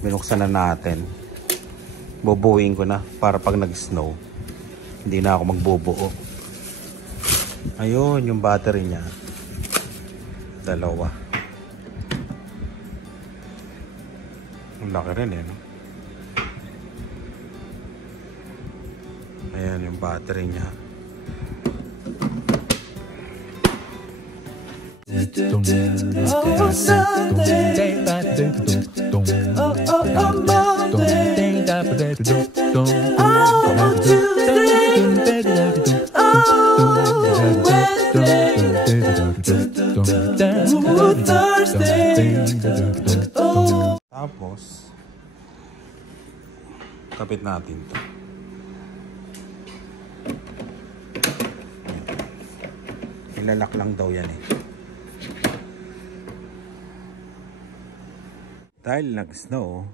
Binuksan na natin. Bubuuin ko na para pag nag-snow, hindi na ako magbubuo. Ayun, yung battery niya. Dalawa. Ang laki rin eh, no? Ayan yung battery niya. Tapos kapit natin to. Ilalak lang daw yan eh. Dahil nag-snow,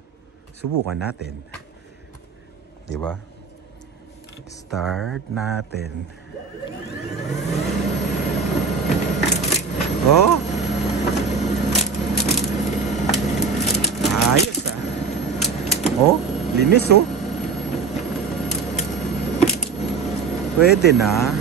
subukan natin. Diba? Start natin. Oh! Ayos ah. Oh, linis oh. Pwede na.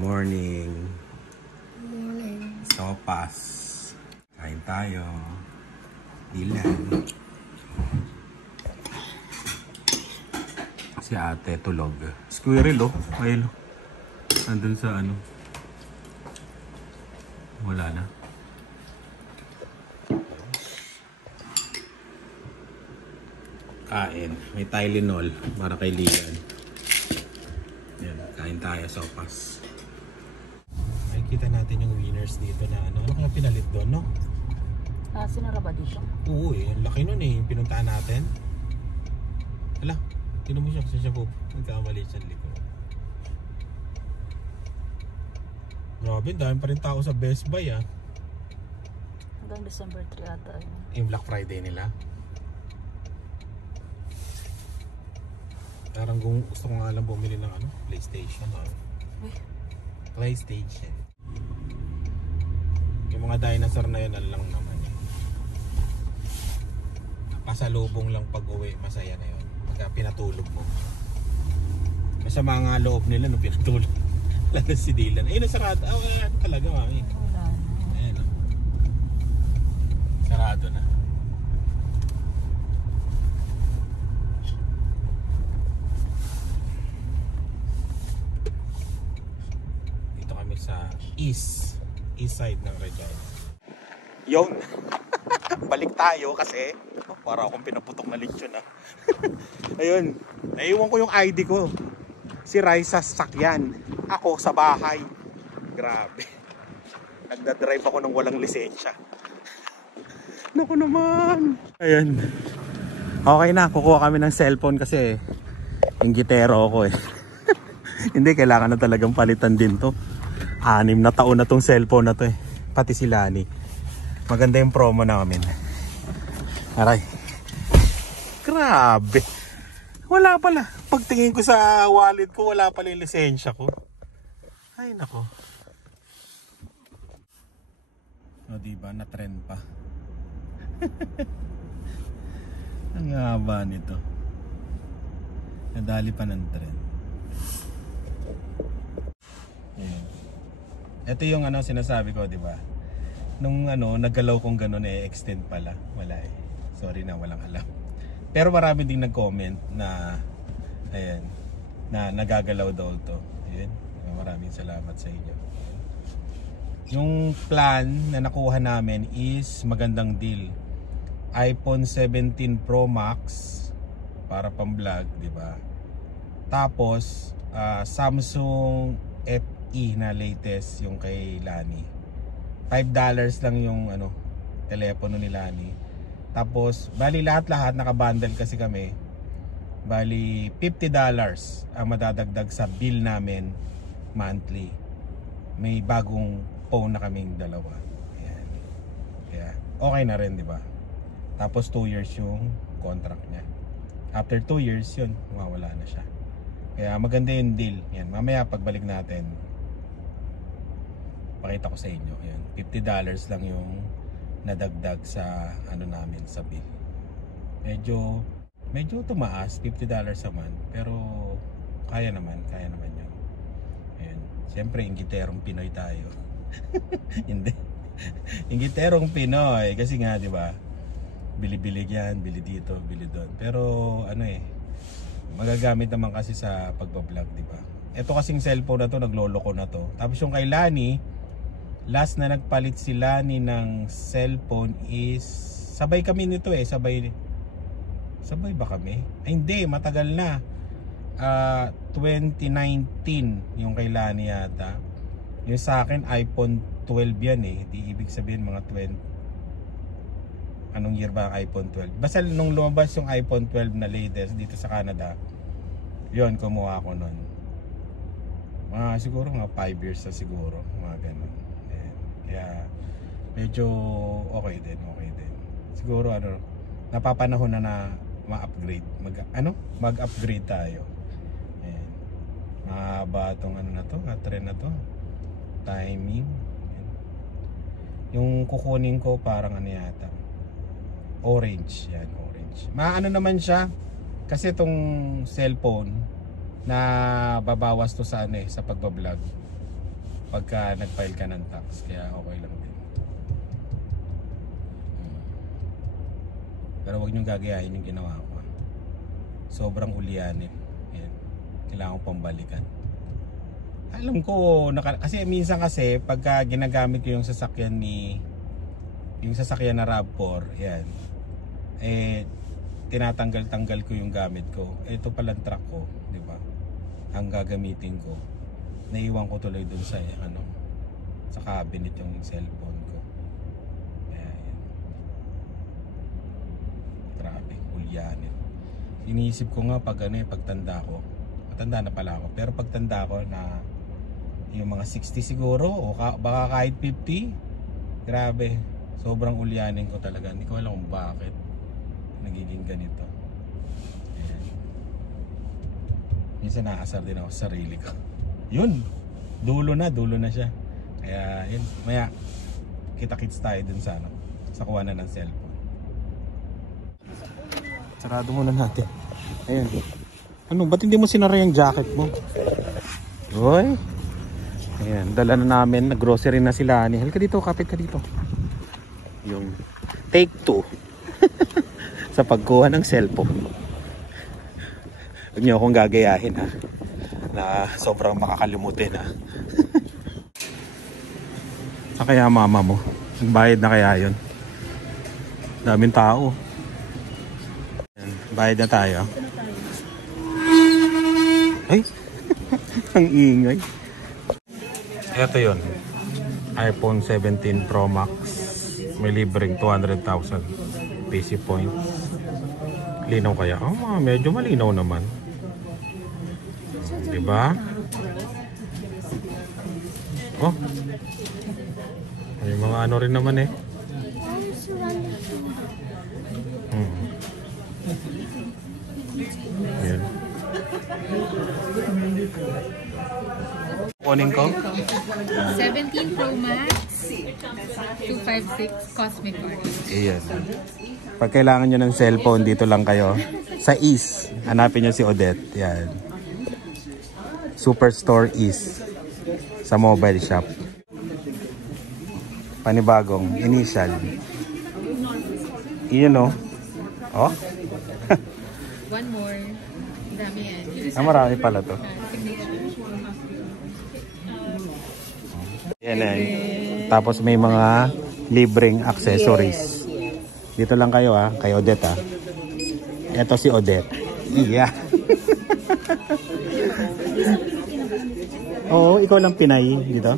Morning. Morning. Sopas. Kain tayo. Ilan. Si ate tulog. Squirrel oh. Ayun oh. Nandun sa ano. Wala na. Kain. May Tylenol para kay Ligan. Yan. Kain tayo sopas. Kita natin yung winners dito na ano kaya pinalit doon, no? Ah, sinara ba dito? Oo eh, ang laki nun eh, yung pinuntahan natin. Hala, tinan mo siya kasi siya po, nagkamali siya likod. Grabe, dami pa rin tao sa Best Buy ah. Hanggang December 3 ata yun. Yung Black Friday nila. Parang gusto ko nga lang bumili ng ano, PlayStation ah. PlayStation. Yung mga dinosaur na yun, lang naman. Pasalubong lang pag uwi, masaya na yun. Pagka pinatulog mo. Masama nga loob nila nung pinatulog. Lalo si Dylan. Ayun, sarado. Ah, wala talaga, mami. Wala na. Ayan o. Sarado na. Dito kami sa east side ng Regina. Yun. Balik tayo kasi para akong pinaputok na lechon ah. Ayun. Naiwan ko yung ID ko. Si Raisa sakyan. Ako sa bahay. Grabe. Nagdadrive ako ng walang lisensya. Naku naman. Ayan. Okay na. Kukuha kami ng cellphone kasi inggitero ako eh. Hindi, kailangan na talagang palitan din to. 6 na taon na tong cellphone na to eh. Pati si Lani. Maganda yung promo namin. Aray. Grabe. Wala pala. Pagtingin ko sa wallet ko, wala pala yung lisensya ko. Ay nako. O diba, na-trend pa. Ang haba nito. Nadali pa ng trend. Ayan. Ito yung sinasabi ko, di ba? Nung naggalaw kong ganun extend pala. Wala eh. Sorry na, walang alam. Pero marami ding nag-comment na ayan, na nagagalaw daw to. Ayan. Maraming salamat sa inyo. Yung plan na nakuha namin is magandang deal. iPhone 17 Pro Max para pang-vlog, di ba? Tapos Samsung FE na latest yung kay Lani. $5 lang yung telepono ni Lani. Tapos bali lahat-lahat naka-bundle kasi kami. Bali $50 ang madadagdag sa bill namin monthly. May bagong phone na kaming dalawa. Ayan. Kaya okay na rin, di ba? Tapos 2 years yung contract niya. After 2 years yun, mawawala na siya. Kaya maganda yung deal. Yan, mamaya pagbalik natin, pakita ko sa inyo. Yan, $50 lang yung nadagdag sa namin sa bill. Medyo tumaas, $50 a month, pero kaya naman yun. Ayan. Siyempre, inggiterong Pinoy tayo. Hindi. Inggiterong Pinoy kasi nga, di ba? Bili-bili yan, bili dito, bili doon. Pero magagamit naman kasi sa pagbablog, di ba? Ito kasing cellphone na to, nagloloko na to. Tapos yung kay Lani, last na nagpalit si Lani ng cellphone is sabay kami nito eh, sabay ba kami? Ay hindi, matagal na. 2019 yung kay Lani yata. Yung sa akin iPhone 12 yan eh. Di ibig sabihin mga 20. Anong year ba ang iPhone 12? Basta nung lumabas yung iPhone 12 na latest dito sa Canada, yun, kumuha ako nun. Siguro mga 5 years na siguro, mga ganun. Ayan. Kaya medyo okay din. Siguro napapanahon na ma-upgrade. Mag-upgrade tayo. Ayan. Mahaba tong trend na to. Timing. Ayan. Yung kukunin ko parang yata. Orange, yan, orange. Naman siya kasi itong cellphone na babawas to sa sa pagbablog pagka nag-file ka ng tax, kaya okay lang din. Pero wag niyong gagayahin yung ginawa ko. Sobrang ulyanin. Yan. Kailangan ko pambalikan. Alam ko kasi minsan pagka ginagamit ko yung sasakyan na RAV4, yan. Tinatanggal-tanggal ko yung gamit ko. Ito pala ang truck ko, di ba? Ang gagamitin ko. Naiwan ko tuloy dun sa sa cabinet yung cellphone ko. Ayan. Grabe, ulyanin. Iniisip ko nga pagtanda ko. Matanda na pala ako, pero pagtanda ko na yung mga 60 siguro o baka kahit 50. Grabe. Sobrang ulyanin ko talaga. Hindi ko alam kung bakit nagiging ganito. Ayan. Minsan nakasar din ako sa sarili ko. Yun, dulo na siya. Kaya yun, maya kita-kits tayo dun sa kuhanan ng cellphone. Sarado muna natin. Ayun. Ba't hindi mo sinara yung jacket mo? Hoy. Ayan, dala na namin. Nag-grocery na sila. Halika dito, kapit ka dito. Yung take 2 sa pagkuha ng cellphone. Huwag niyo akong gagayahin na sobrang makakalimutin Kaya mama mo, nagbayad na kaya yun? Daming tao. Bayad na tayo. Ay, ang ingay. Ito yun, iPhone 17 Pro Max. May libreng 200,000 PC points. Linaw kaya? Medyo malinaw naman. Diba? Oh. May mga ano rin naman eh. Ayan. Kunin ko? 17 Pro Max, 256 Cosmic Orange. Ayan. Pag kailangan nyo ng cellphone, dito lang kayo. Sa East, hanapin nyo si Odette. Yan. Superstore East. Sa mobile shop. Panibagong initial. Iyon o. Oh. One more. Dami yan. Marami pala to. Yan eh. Tapos may mga libreng accessories. Dito lang kayo kay Odette Ito si Odette. Yeah. Oo, ikaw lang Pinay dito.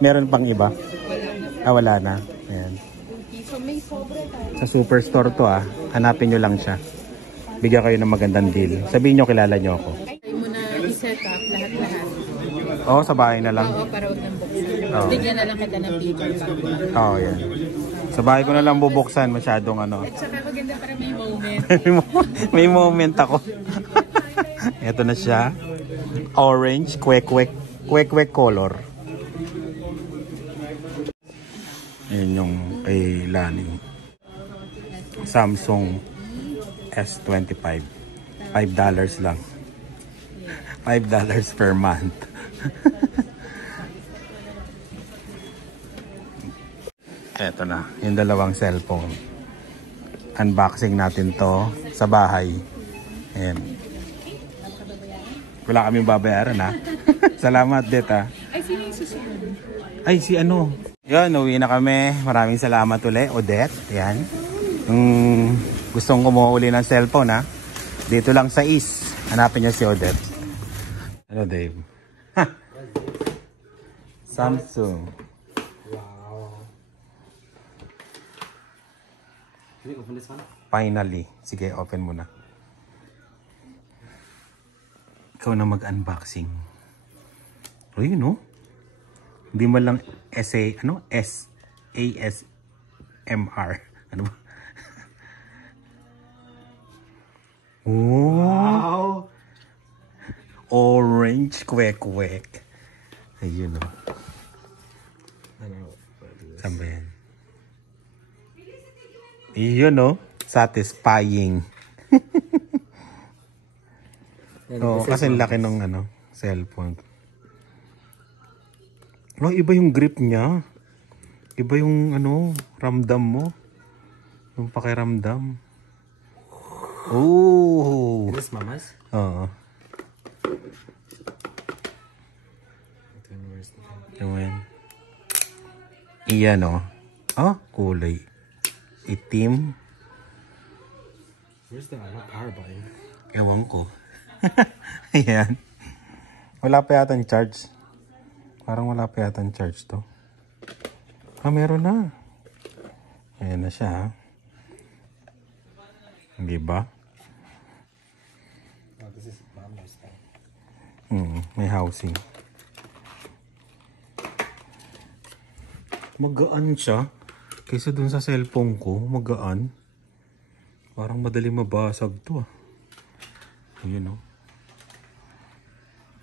Meron pang iba? Wala na. Ayan. Sa Superstore to hanapin nyo lang siya. Bigyan kayo ng magandang deal. Sabihin nyo kilala nyo ako. Try mo na i-set up lahat-lahat. Oo, sa bahay na lang. Oo, para huwag nang buksan. Bigyan na lang kita ng paper bag. Oo, yan. Sa bahay ko na lang bubuksan. Masyadong ano. At saka maganda para may moment. May moment ako. Ito na siya. Orange, kwek-kwek color. Yan yung kay Lani. Samsung S25. $5 lang. $5 per month. Eto na, yung dalawang cellphone. Unboxing natin to sa bahay. Ayan. Wala kaming babayaran Salamat, Deta. Ay, sino yung susunod? Ay, si ano? Yan, uwi na kami. Maraming salamat ulit, Odette. Yan. Gustong kumuha uli ng cellphone dito lang sa East. Hanapin niya si Odette. Ano, Dave? Samsung. Can you open this one? Finally. Sige, open mo na. Ikaw na mag-unboxing. O yun, no? Hindi man lang ASMR. Ano ba? Wow! Orange kwek-kwek. Ayun, no? Saan ba yan? Iyon, no? Satisfying. Oo, kasi laki ng cellphone. Iba yung grip niya. Iba yung ramdam mo. Yung pakiramdam. Oh! Is this mama's? Oo. Iyan, no? Kulay. Itim. Where's the power button? Ewan ko. Ayan. Wala pa yata ang charge. Parang wala pa yata ang charge to. Meron na. Ayan na siya. Hindi ba? Oh, this is mama's thing. May housing. Magaan siya. Kaysa dun sa cellphone ko, magaan. Parang madali mabasag to Ayun, no?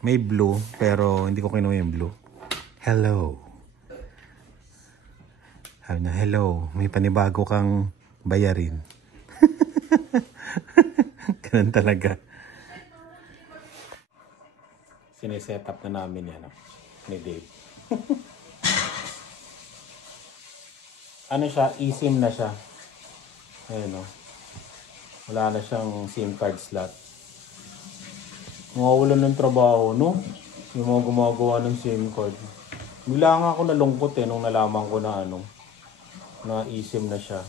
May blue, pero hindi ko kinuha yung blue. Hello. Sabi na, hello. May panibago kang bayarin. Ganun talaga. Siniset up na namin yan, ni Dave. Ano siya? eSIM na siya. Ayun, no? Wala na siyang SIM card slot. Mawawalan ng trabaho, no? Yung mga gumagawa ng SIM card. Bigla nga ako nalungkot nung nalaman ko na na eSIM na siya.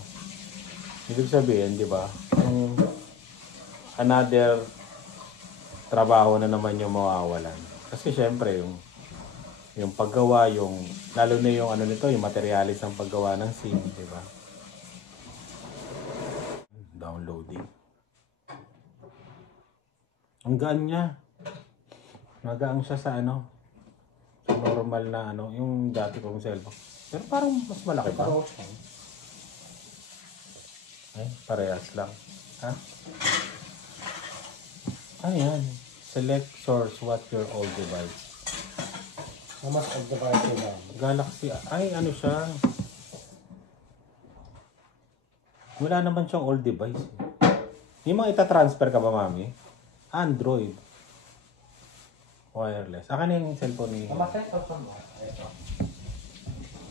Ibig sabihin, di ba? Yung another trabaho na naman yung mawawalan. Kasi syempre, yung paggawa, lalo na yung nito, yung materialis ng paggawa ng SIM, di ba? Downloading. Ang gaan niya. Magaang siya sa Normal na ano, yung dati kong cellphone. Pero parang mas malaki pa. Ay, parehas lang. Ha? Ano yan? Select source, what your old device. How much of the battery now? Galaxy, ay ano siya? Wala naman siyang old device. Yung mga itatransfer ka ba, mami? Android. Wireless. Akin yung cellphone ni...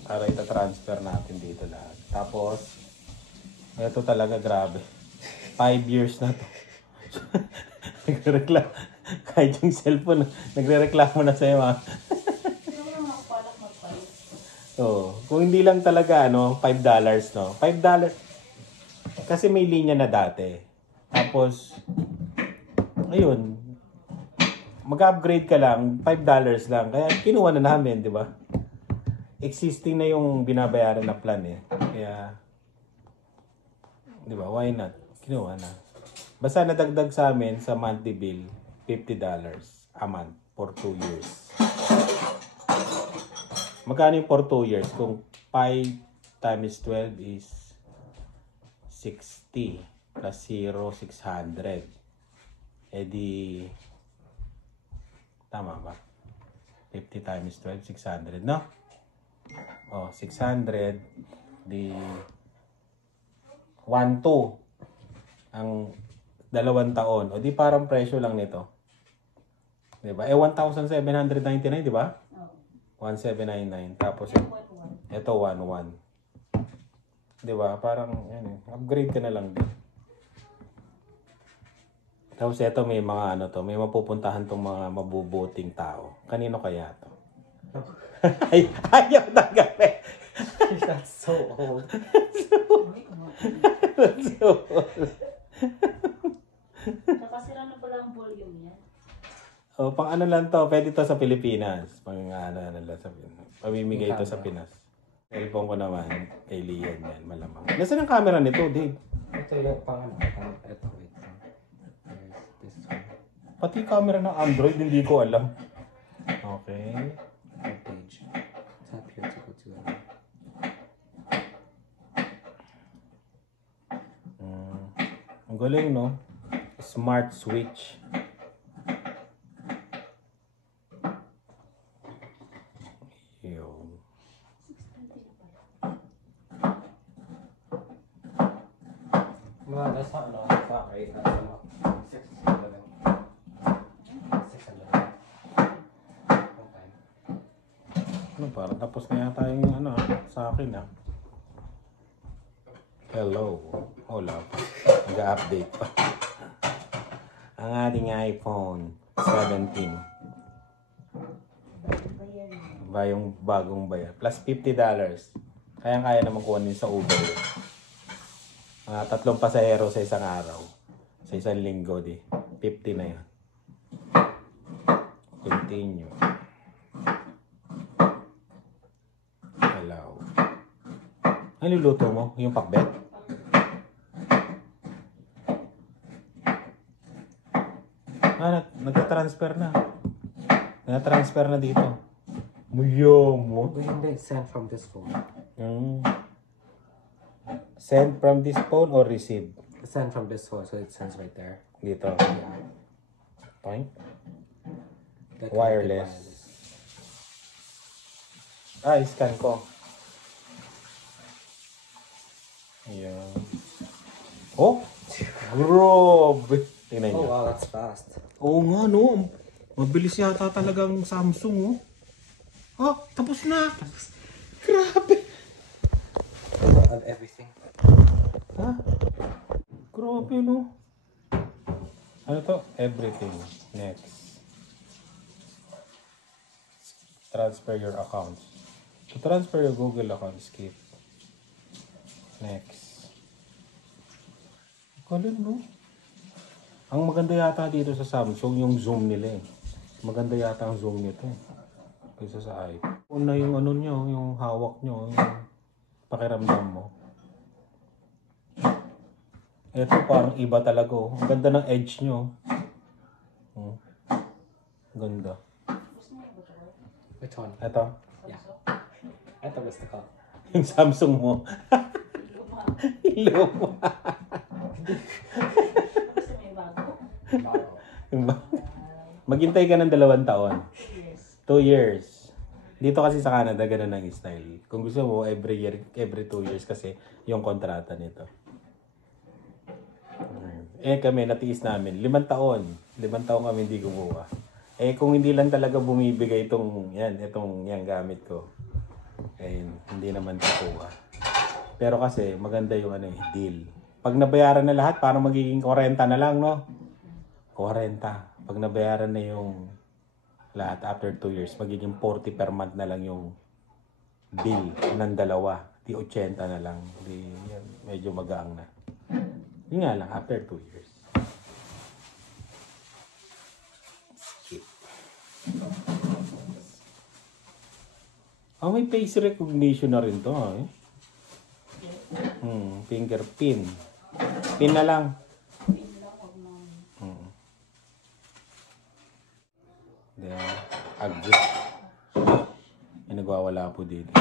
Para itatransfer natin dito lahat. Tapos, ito talaga grabe. 5 years na to. Nagre-reklamo. Kahit yung cellphone, nagre-reklamo na sa'yo, ma. So, kung hindi lang talaga, ano, $5, no? $5. Kasi may linya na dati. Tapos, ayun, mag-upgrade ka lang, $5 lang. Kaya kinuha na namin, di ba? Existing na yung binabayaran na plan eh. Kaya, di ba, why not? Kinuha na. Basta nadagdag sa amin sa monthly bill, $50 a month for 2 years. Magkano yung for 2 years? Kung 5 times 12 is 60 plus 0, 600. Eh di, tama ba? 50 times 12, 600, no? Oh, 600, di 1,2 ang 2 taon. O di parang presyo lang nito. Diba? Eh, 1,799, di ba? 1,799. Tapos, ito 1,1. Di ba? Parang, yan, upgrade ka na lang din. Tapos, ito may mga ano to, may mapupuntahan tong mga mabubuting tao. Kanino kaya to? Ay, ayaw tanggapin. That's so old. That's so old. Nakasira na pala ang volume niya. O, pang ano lang to, pwede to sa Pilipinas. Pang ano lang sa Pilipinas. Pamimigay to sa Pinas. Cellphone ko naman, kay Lian yan, malamang. Nasaan ang camera nito, Dave? Ito yung pang ano. Ito, wait. This one. Pati camera ng Android, hindi ko alam. Okay. Page. Tap here to go to Ang galing, no? Smart switch. Yun. mga nasa ano, sa rate na ano, 600. 600. One time. Ano, parang tapos na yata yung ano, sa akin, ah. Hello. Wala pa. Nag-update pa. Ang ating iPhone 17. Ba yung bagong bayar. Plus $50. Kaya naman kunin sa Uber. Mga 3 pasahero sa isang araw. Sa isang linggo, di. 50 na yan. Continue. Allow. Ano luto mo? Yung pakbet? Nagka-transfer na. Nagka-transfer na dito. Muyo mo. We can send from this phone. Send from this phone or receive? Send from this phone, so it sends right there. Dito. Yeah. Point. That Wireless. Scan ko. Ayan. Oh! Grabe! Tingnan Oh nyo. wow, that's fast. Oo nga, no. Mabilis yata talagang Samsung, oh. Oh, tapos na. Grabe. On everything. Ha? Grabe, no. Ano to? Everything. Next. Transfer your accounts. To transfer your Google account, skip. Next. Galing, no? Ang maganda yata dito sa Samsung, yung zoom nila eh. Maganda yata ang zoom nito eh. Kaysa sa iPhone. Una yung ano nyo, yung hawak nyo, yung pakiramdam mo. Ito parang iba talaga oh. Ang ganda ng edge nyo. Ganda. Which one? Ito. Yeah. Ito gusto ko. Yung Samsung mo. Luma. Gusto may bago. Bago. Maghintay ka ng 2 taon. Yes. 2 years. Dito kasi sa Canada, ganun ang style. Kung gusto mo, every year, every 2 years kasi yung kontrata nito. Kami, natiis namin. 5 taon. 5 taon kami hindi gumawa. Kung hindi lang talaga bumibigay itong gamit ko. Hindi naman kukuha. Pero kasi, maganda yung deal. Pag nabayaran na lahat, parang magiging 40 na lang, no? 40. Pag nabayaran na yung lahat after 2 years, magiging 40 per month na lang yung bill ng 2. Di 80 na lang. Di, yan, medyo magaang na. Yun nga lang, after 2 years. Skip. May face recognition na rin to. Finger pin. Pin na lang. Agit. Yung nagwawala po dito.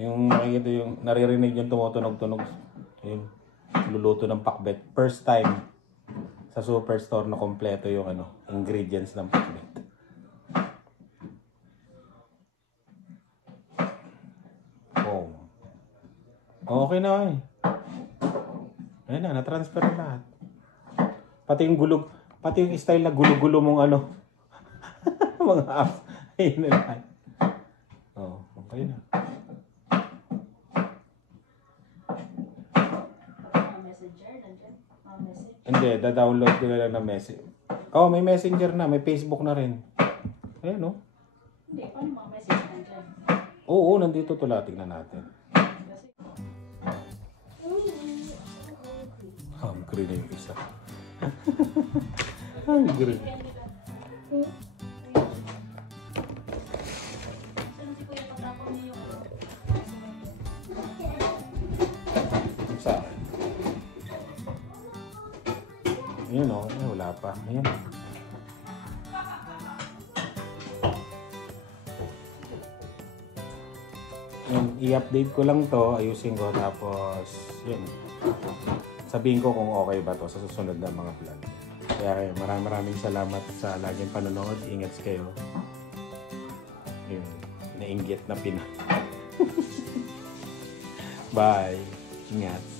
Yung nakikita yung naririnig yung tumutunog-tunog. Yun. Luluto ng pakbet. First time sa superstore na kompleto yung ingredients ng pakbet. Oh. Okay na Ayun na, na-transfer na lahat. Pati yung gulog, pati yung style na gulo-gulo mong mga apps. Ayun na lahat. Okay na. Messenger, nandiyan. Message. Hindi, da-download ko na lang na message. May messenger na, may Facebook na rin. Ayun, Hindi, paano mga message nandiyan? Oo, nandito to lahat. Tignan natin. Hungry na yung isa. Hungry. Saan si Kuya pagtapon niyo yung Sa akin. Ayun wala pa. Ayun. I-update ko lang to, ayusin ko, tapos yun. Sabihin ko kung okay ba to sa susunod na mga vlog. Kaya maraming salamat sa laging panonood. Ingat kayo. Yun, nainggit na Pina. Bye. Ingat.